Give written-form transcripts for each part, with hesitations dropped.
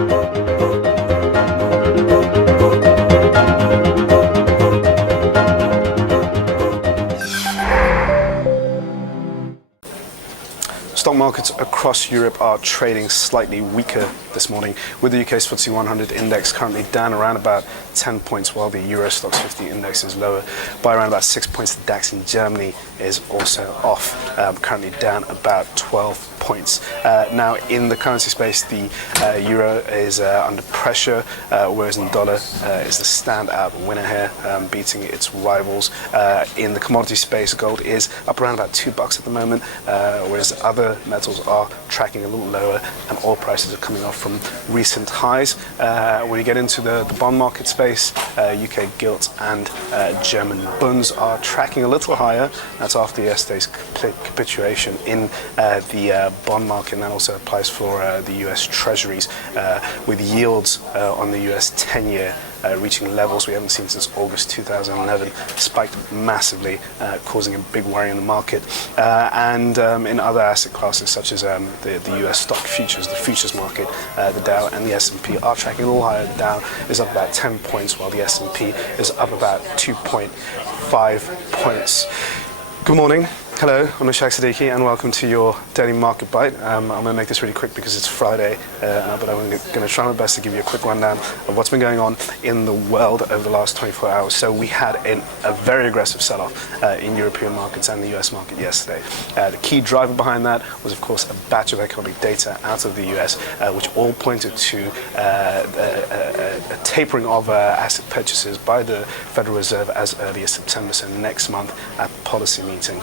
Stock markets across Europe are trading slightly weaker this morning, with the UK's FTSE 100 index currently down around about 10 points, while the Euro Stoxx 50 index is lower by around about 6 points. The DAX in Germany is also off, currently down about 12 points. Now, in the currency space, the euro is under pressure, whereas the dollar is the standout winner here, beating its rivals. In the commodity space, gold is up around about $2 at the moment, whereas other metals are tracking a little lower, and oil prices are coming off from recent highs. When you get into the bond market space, UK gilt and German bunds are tracking a little higher. That's after yesterday's capitulation in the bond market, and that also applies for the US Treasuries, with yields on the US 10-year reaching levels we haven't seen since August 2011, spiked massively, causing a big worry in the market. And in other asset classes, such as the US stock futures, the futures market, the Dow and the S&P are tracking a little higher. The Dow is up about 10 points, while the S&P is up about 2.5 points. Good morning. Hello, I'm Ishaq Siddiqi, and welcome to your daily market bite. I'm going to make this really quick because it's Friday, but I'm going to try my best to give you a quick rundown of what's been going on in the world over the last 24 hours. So we had a very aggressive sell-off in European markets and the US market yesterday. The key driver behind that was, of course, a batch of economic data out of the US, which all pointed to a tapering of asset purchases by the Federal Reserve as early as September, so next month at the policy meeting.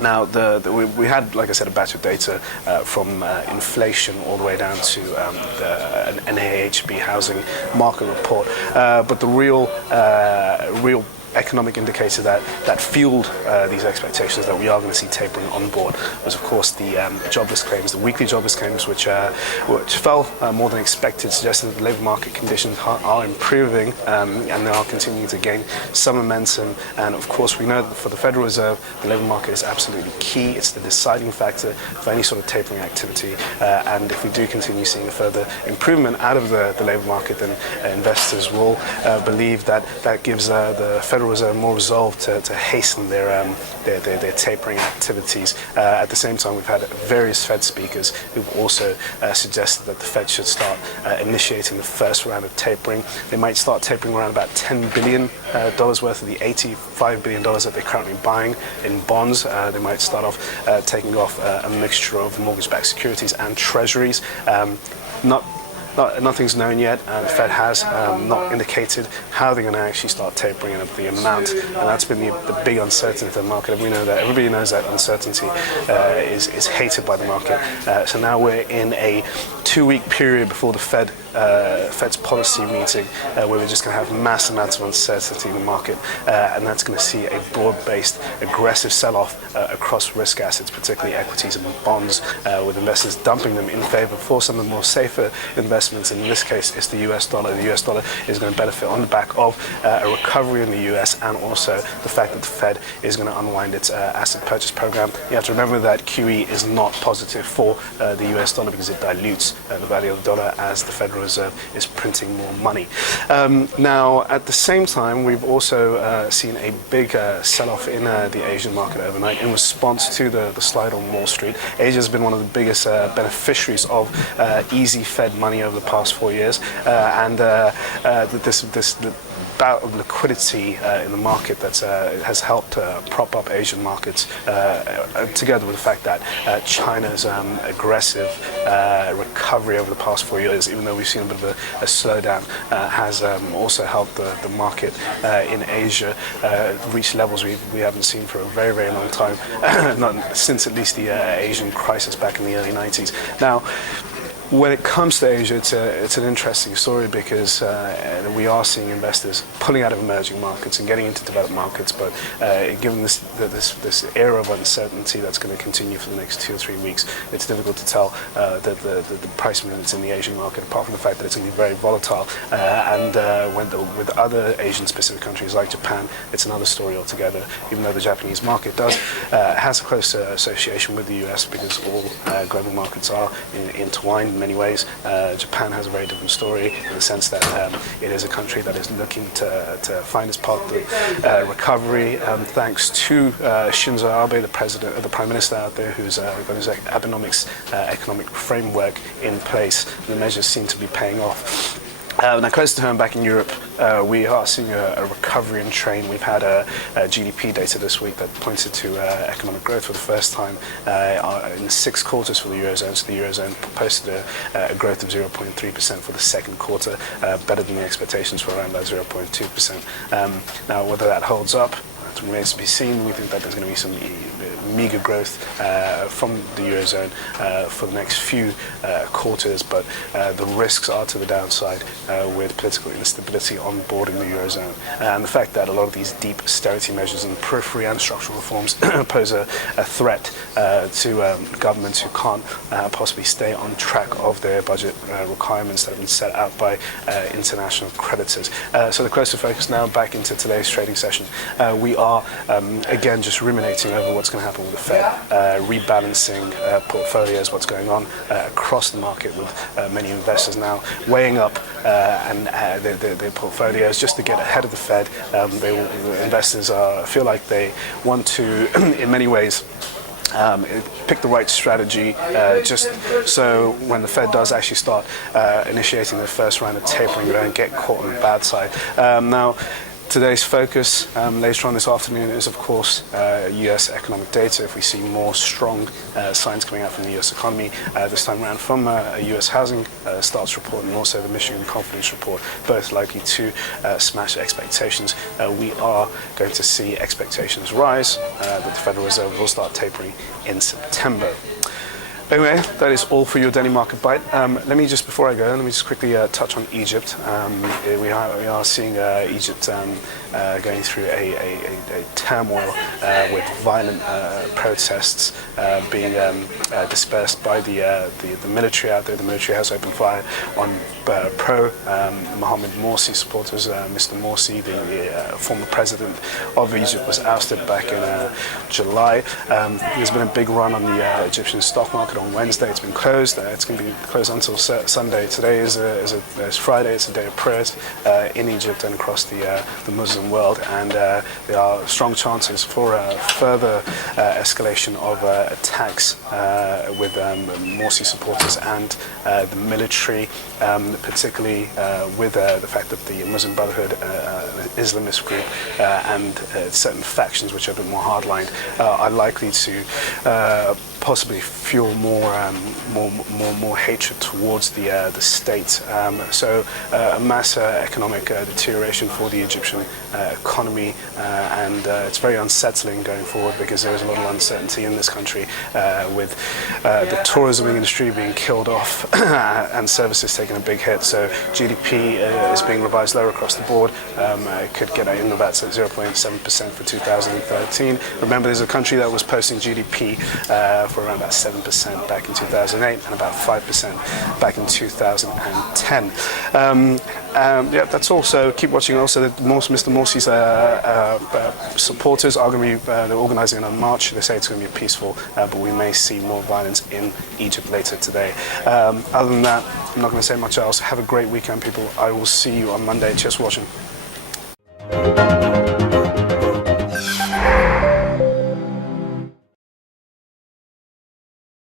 Now, we had, like I said, a batch of data from inflation all the way down to the NAHB housing market report, but the real economic indicator that fueled these expectations that we are going to see tapering on board was, of course, the jobless claims, the weekly jobless claims, which fell more than expected, suggesting that the labour market conditions are improving, and they are continuing to gain some momentum. And of course, we know that for the Federal Reserve, the labour market is absolutely key. It's the deciding factor for any sort of tapering activity, and if we do continue seeing a further improvement out of the labour market, then investors will believe that gives the Federal Reserve more resolve to hasten their tapering activities. At the same time, we've had various Fed speakers who've also suggested that the Fed should start initiating the first round of tapering. They might start tapering around about $10 billion worth of the $85 billion that they're currently buying in bonds. They might start off taking off a mixture of mortgage-backed securities and treasuries. Nothing's known yet. The Fed has not indicated how they're going to actually start tapering up the amount, and that's been the big uncertainty of the market. And we know that everybody knows that uncertainty is hated by the market. So now we're in a 2-week period before the Fed's policy meeting, where we're just going to have mass amounts of uncertainty in the market, and that's going to see a broad-based, aggressive sell-off across risk assets, particularly equities and bonds, with investors dumping them in favor for some of the more safer investments. In this case, it's the US dollar. The US dollar is going to benefit on the back of a recovery in the US, and also the fact that the Fed is going to unwind its asset purchase program. You have to remember that QE is not positive for the US dollar because it dilutes the value of the dollar as the Federal Reserve is printing more money. Now, at the same time, we've also seen a big sell-off in the Asian market overnight in response to the slide on Wall Street. Asia has been one of the biggest beneficiaries of easy Fed money over the past 4 years, and this bout of liquidity in the market that has helped prop up Asian markets, together with the fact that China's aggressive recovery over the past 4 years, even though we've seen a bit of a slowdown, has also helped the market in Asia reach levels we haven't seen for a very, very long time, not since at least the Asian crisis back in the early 90s. Now, when it comes to Asia, it's an interesting story because we are seeing investors pulling out of emerging markets and getting into developed markets. But given this era of uncertainty that's going to continue for the next 2 or 3 weeks, it's difficult to tell the price movements in the Asian market, apart from the fact that it's going to be very volatile. With other Asian-specific countries like Japan, it's another story altogether. Even though the Japanese market has a close association with the US because all global markets are intertwined. many ways. Japan has a very different story in the sense that it is a country that is looking to find its path to recovery, thanks to Shinzo Abe, the Prime Minister out there, who's got his economic framework in place. The measures seem to be paying off. Now, close to home, back in Europe, we are seeing a recovery in train. We've had a GDP data this week that pointed to economic growth for the first time in 6 quarters for the Eurozone. So the Eurozone posted a growth of 0.3% for the second quarter, better than the expectations for around that 0.2%. Now, whether that holds up, it remains to be seen. We think that there's going to be some meager growth from the Eurozone for the next few quarters, but the risks are to the downside with political instability on board in the Eurozone. And the fact that a lot of these deep austerity measures and periphery and structural reforms pose a threat to governments who can't possibly stay on track of their budget requirements that have been set out by international creditors. So the closer focus now back into today's trading session. We are again just ruminating over what's going to happen with the Fed, rebalancing portfolios, what's going on across the market with many investors now weighing up their portfolios just to get ahead of the Fed. Investors feel like they want to, in many ways, pick the right strategy just so when the Fed does actually start initiating their first round of tapering, they don't get caught on the bad side. Now, today's focus later on this afternoon is, of course, U.S. economic data. If we see more strong signs coming out from the U.S. economy this time around from a U.S. housing starts report and also the Michigan confidence report, both likely to smash expectations, we are going to see expectations rise that the Federal Reserve will start tapering in September. Anyway, that is all for your daily market bite. Let me just, before I go, let me just quickly touch on Egypt. We are seeing Egypt going through a turmoil with violent protests being dispersed by the military out there. The military has opened fire on pro-Mohamed Morsi supporters. Mr. Morsi, the former president of Egypt, was ousted back in July. There's been a big run on the Egyptian stock market. On Wednesday, it's been closed. It's going to be closed until Sunday. Today is Friday. It's a day of prayers in Egypt and across the Muslim world, and there are strong chances for further escalation of attacks with Morsi supporters and the military, particularly with the fact that the Muslim Brotherhood, Islamist group, and certain factions which are a bit more hardlined are likely to possibly fuel more hatred towards the state. So a mass economic deterioration for the Egyptian economy, and it's very unsettling going forward because there is a lot of uncertainty in this country with the tourism industry being killed off and services taking a big hit. So GDP is being revised lower across the board. It could get in about 0.7% for 2013. Remember, there's a country that was posting GDP for around about 7% back in 2008 and about 5% back in 2010. Yeah, that's all. So keep watching. Also, Mr. Morsi's supporters are going to be they're organising a march. They say it's going to be peaceful, but we may see more violence in Egypt later today. Other than that, I'm not going to say much else. Have a great weekend, people. I will see you on Monday. Cheers for watching.